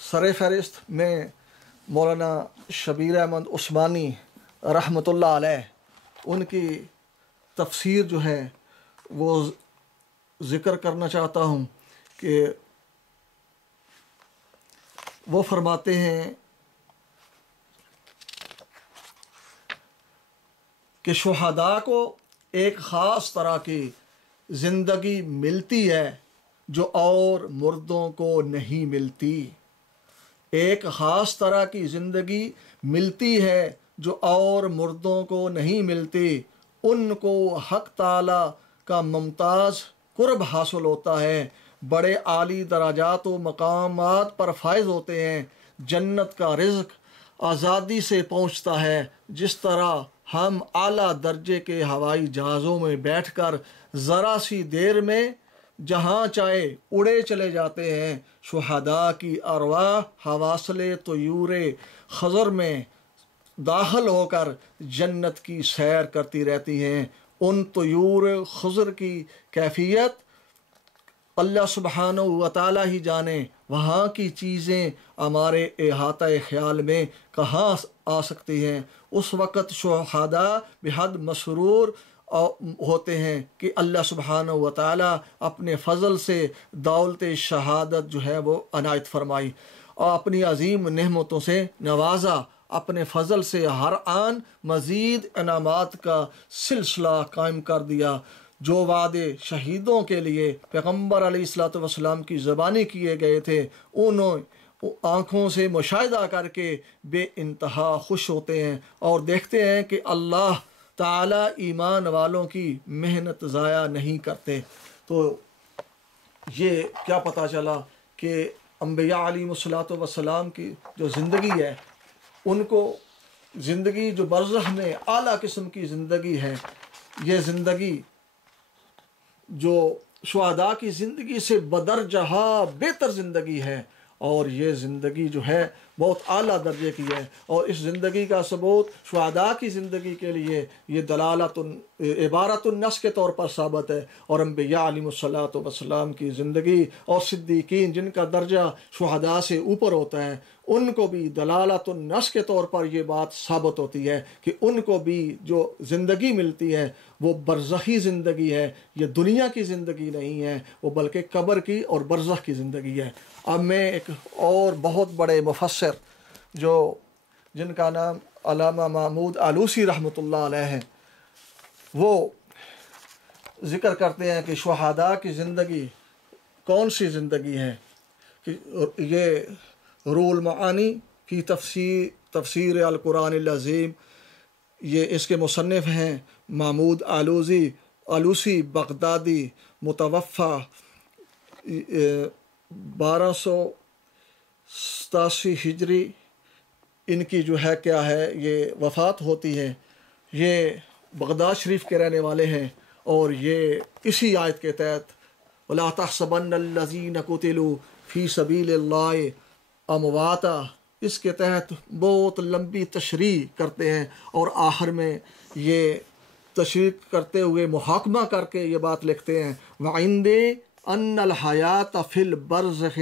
سر فہرست میں مولانا شبیر احمد عثمانی رحمۃ اللہ علیہ ان کی تفسیر جو ہے وہ ذکر کرنا چاہتا ہوں کہ وہ فرماتے ہیں کہ شہداء کو ایک خاص طرح کی زندگی ملتی ہے جو اور مردوں کو نہیں ملتی. ایک خاص طرح کی زندگی ملتی ہے جو اور مردوں کو نہیں ملتی. ان کو حق تعالی کا ممتاز قرب حاصل ہوتا ہے، بڑے عالی درجات و مقامات پر فائز ہوتے ہیں. جنت کا رزق آزادی سے پہنچتا ہے، جس طرح ہم اعلیٰ درجے کے ہوائی جہازوں میں بیٹھ کر ذرا سی دیر میں جہاں چاہے اڑے چلے جاتے ہیں. شہداء کی ارواح حواصل طیور خضر میں داخل ہو کر جنت کی سیر کرتی رہتی ہیں. ان طیور خضر کی کیفیت اللہ سبحانہ و تعالی ہی جانے. وہاں کی چیزیں ہمارے احاطہ خیال میں کہاں آ سکتی ہیں. اس وقت شہداء بحد مسرور ہوتے ہیں کہ اللہ سبحانہ و تعالی اپنے فضل سے دولت شہادت جو ہے وہ عنایت فرمائی اور اپنی عظیم نعمتوں سے نوازا. اپنے فضل سے ہر آن مزید انعامات کا سلسلہ قائم کر دیا. جو وعدے شہیدوں کے لیے پیغمبر علیہ الصلوۃ والسلام کی زبانی کیے گئے تھے، انہوں آنکھوں سے مشاہدہ کر کے بے انتہا خوش ہوتے ہیں اور دیکھتے ہیں کہ اللہ تعالی ایمان والوں کی محنت ضائع نہیں کرتے. تو یہ کیا پتہ چلا کہ انبیاء علیہ الصلوۃ والسلام کی جو زندگی ہے، ان کو زندگی جو برزخ میں اعلیٰ قسم کی زندگی ہے، یہ زندگی جو شہداء کی زندگی سے بدرجہ بہتر زندگی ہے، اور یہ زندگی جو ہے بہت اعلیٰ درجے کی ہے. اور اس زندگی کا ثبوت شہداء کی زندگی کے لیے یہ دلالت عبارت النص کے طور پر ثابت ہے. اور انبیاء علیہ الصلوۃ والسلام کی زندگی اور صدیقین جن کا درجہ شہداء سے اوپر ہوتا ہے، ان کو بھی دلالت النص کے طور پر یہ بات ثابت ہوتی ہے کہ ان کو بھی جو زندگی ملتی ہے وہ برزخی زندگی ہے. یہ دنیا کی زندگی نہیں ہے، وہ بلکہ قبر کی اور برزخ کی زندگی ہے. اب میں ایک اور بہت بڑے مفسر جن کا نام علامہ محمود آلوسی رحمۃ اللہ علیہ ہے، وہ ذکر کرتے ہیں کہ شہداء کی زندگی کون سی زندگی ہے. کہ یہ روح المعانی کی تفسیر القرآن العظیم، یہ اس کے مصنف ہیں محمود آلوسی بغدادی، متوفی 1287 ہجری ان کی جو ہے کیا ہے یہ وفات ہوتی ہے. یہ بغداد شریف کے رہنے والے ہیں، اور یہ اسی آیت کے تحت وَلَا تَحْسَبَنَّ الَّذِينَ قُتِلُوا فِي سَبِيلِ اللَّهِ أَمْوَاتًا، اس کے تحت بہت لمبی تشریح کرتے ہیں، اور آخر میں یہ تشریح کرتے ہوئے محاکمہ کر کے یہ بات لکھتے ہیں وَعِنْدِي أَنَّ الْحَيَاةَ فِي الْبَرْزَخِ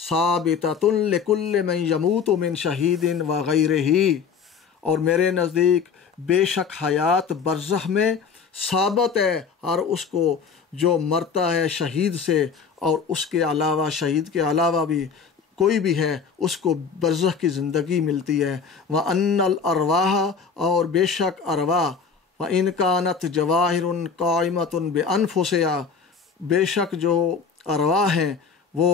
ثَابِتَةٌ لِكُلِّ مَنْ يَمُوتُ مِنْ شَهِيدٍ وَغَيْرِهِ، اور میرے نزدیک بے شک حیات برزخ میں ثابت ہے ہر اس کو جو مرتا ہے شہید سے، اور اس کے علاوہ شہید کے علاوہ بھی کوئی بھی ہے اس کو برزخ کی زندگی ملتی ہے. وَأَنَّ الْأَرْوَاحَ، اور بے شک ارواح، وَإِنْ كَانَتْ جَوَاهِرٌ قَائِمَةٌ بِأَنفُسِهَا، بے شک جو ارواح ہیں وہ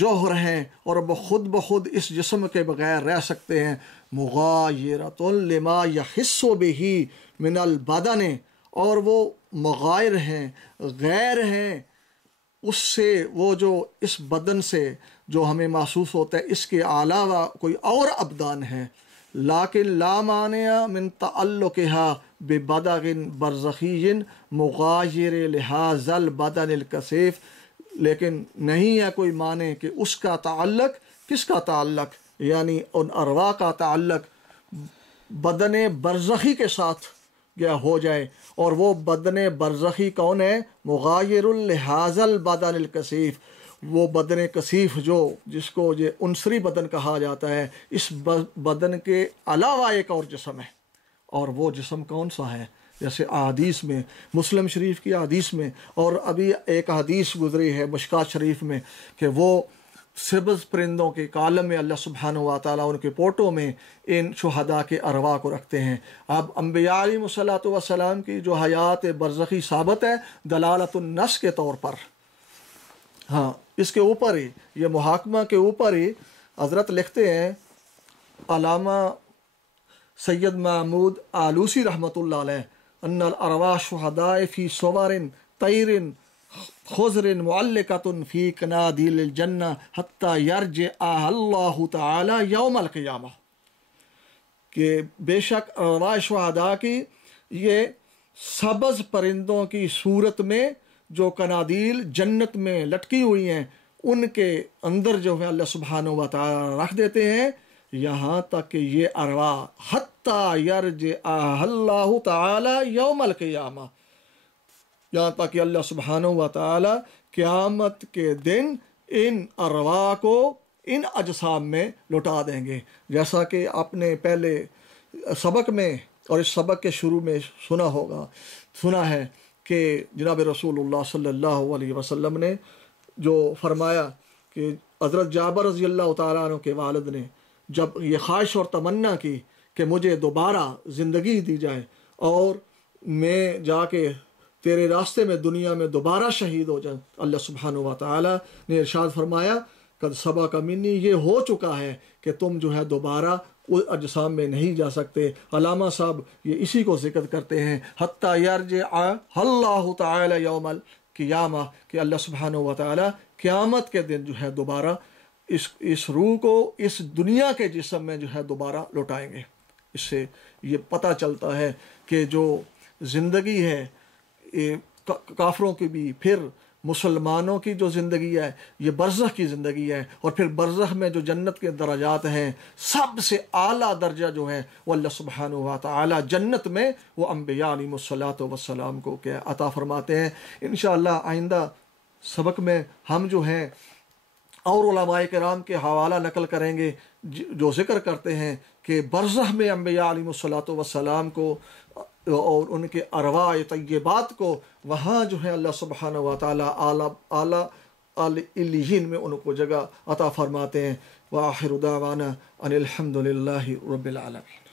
جوہر ہیں اور خود بخود اس جسم کے بغیر رہ سکتے ہیں. مغایرۃ لما یحس بہ من البدن، اور وہ مغائر ہیں، غیر ہیں اس سے، وہ جو اس بدن سے جو ہمیں محسوس ہوتا ہے اس کے علاوہ کوئی اور ابدان ہے. لیکن لا مانع من تعلقها ببدغ برزخی مغایر لہذا البدن الکثیف، لیکن نہیں ہے کوئی معنی کہ اس کا تعلق، کس کا تعلق، یعنی ان ارواح کا تعلق بدن برزخی کے ساتھ ہو جائے. اور وہ بدن برزخی کون ہے؟ مغایر لہذا البدن الکثیف، وہ بدن کثیف جس کو یہ عنصری بدن کہا جاتا ہے، اس بدن کے علاوہ ایک اور جسم ہے، اور وہ جسم کون سا ہے؟ جیسے احادیث میں، مسلم شریف کی حدیث میں، اور ابھی ایک حدیث گزری ہے مشکات شریف میں کہ وہ سبز پرندوں کے کالم میں اللہ سبحانہ و تعالیٰ ان کے پوٹوں میں ان شہداء کے ارواح کو رکھتے ہیں۔ اب انبیاء علیہ الصلوۃ والسلام کی جو حیات برزخی ثابت ہے دلالت النص کے طور پر، ہاں اس کے اوپر ہی، یہ محاکمہ کے اوپر ہی حضرت لکھتے ہیں، علامہ سید محمود آلوسی رحمۃ اللہ علیہ، ان الارواح شہداء فی صور طیر خضر معلقۃ فی قنادیل الجنہ حتی یرجعها اللہ تعالی یوم القیامہ، کہ بے شک ارواح شہداء کی یہ سبز پرندوں کی صورت میں جو قنادیل جنت میں لٹکی ہوئی ہیں ان کے اندر جو ہے اللہ سبحانہ و تعالی رکھ دیتے ہیں، یہاں تک کہ یہ ارواح حتی یرجعها اللہ تعالی یوم القیامہ، یہاں تک کہ اللہ سبحانہ و تعالی قیامت کے دن ان ارواح کو ان اجسام میں لوٹا دیں گے۔ جیسا کہ آپ نے پہلے سبق میں اور اس سبق کے شروع میں سنا ہے کہ جناب رسول اللہ صلی اللہ علیہ وسلم نے جو فرمایا کہ حضرت جابر رضی اللہ تعالیٰ عنہ کے والد نے جب یہ خواہش اور تمنا کی کہ مجھے دوبارہ زندگی دی جائے اور میں جا کے تیرے راستے میں دنیا میں دوبارہ شہید ہو جائیں، اللہ سبحانہ و تعالیٰ نے ارشاد فرمایا قد سبق منی، یہ ہو چکا ہے کہ تم جو ہے دوبارہ اس اجسام میں نہیں جا سکتے۔ علامہ صاحب یہ اسی کو ذکر کرتے ہیں حتی یرجع اللہ تعالی یوم القیامہ، کہ اللہ سبحانہ و تعالیٰ قیامت کے دن جو ہے دوبارہ اس روح کو اس دنیا کے جسم میں جو ہے دوبارہ لوٹائیں گے۔ اس سے یہ پتہ چلتا ہے کہ جو زندگی ہے کافروں کی بھی، پھر مسلمانوں کی جو زندگی ہے یہ برزخ کی زندگی ہے، اور پھر برزخ میں جو جنت کے درجات ہیں سب سے اعلیٰ درجہ جو ہے وہ اللہ سبحانہ و تعالی جنت میں وہ انبیاء علیہ الصلوۃ والسلام کو کیا عطا فرماتے ہیں۔ انشاءاللہ آئندہ سبق میں ہم جو ہیں اور علماء کرام کے حوالہ نقل کریں گے جو ذکر کرتے ہیں کہ برزخ میں انبیاء علیہ الصلوۃ والسلام کو اور ان کے ارواح طیبات کو وہاں جو ہے اللہ سبحانہ و تعالیٰ اعلیٰ علیین میں ان کو جگہ عطا فرماتے ہیں۔ وآخر دعوانا ان الحمد للہ رب العالمین۔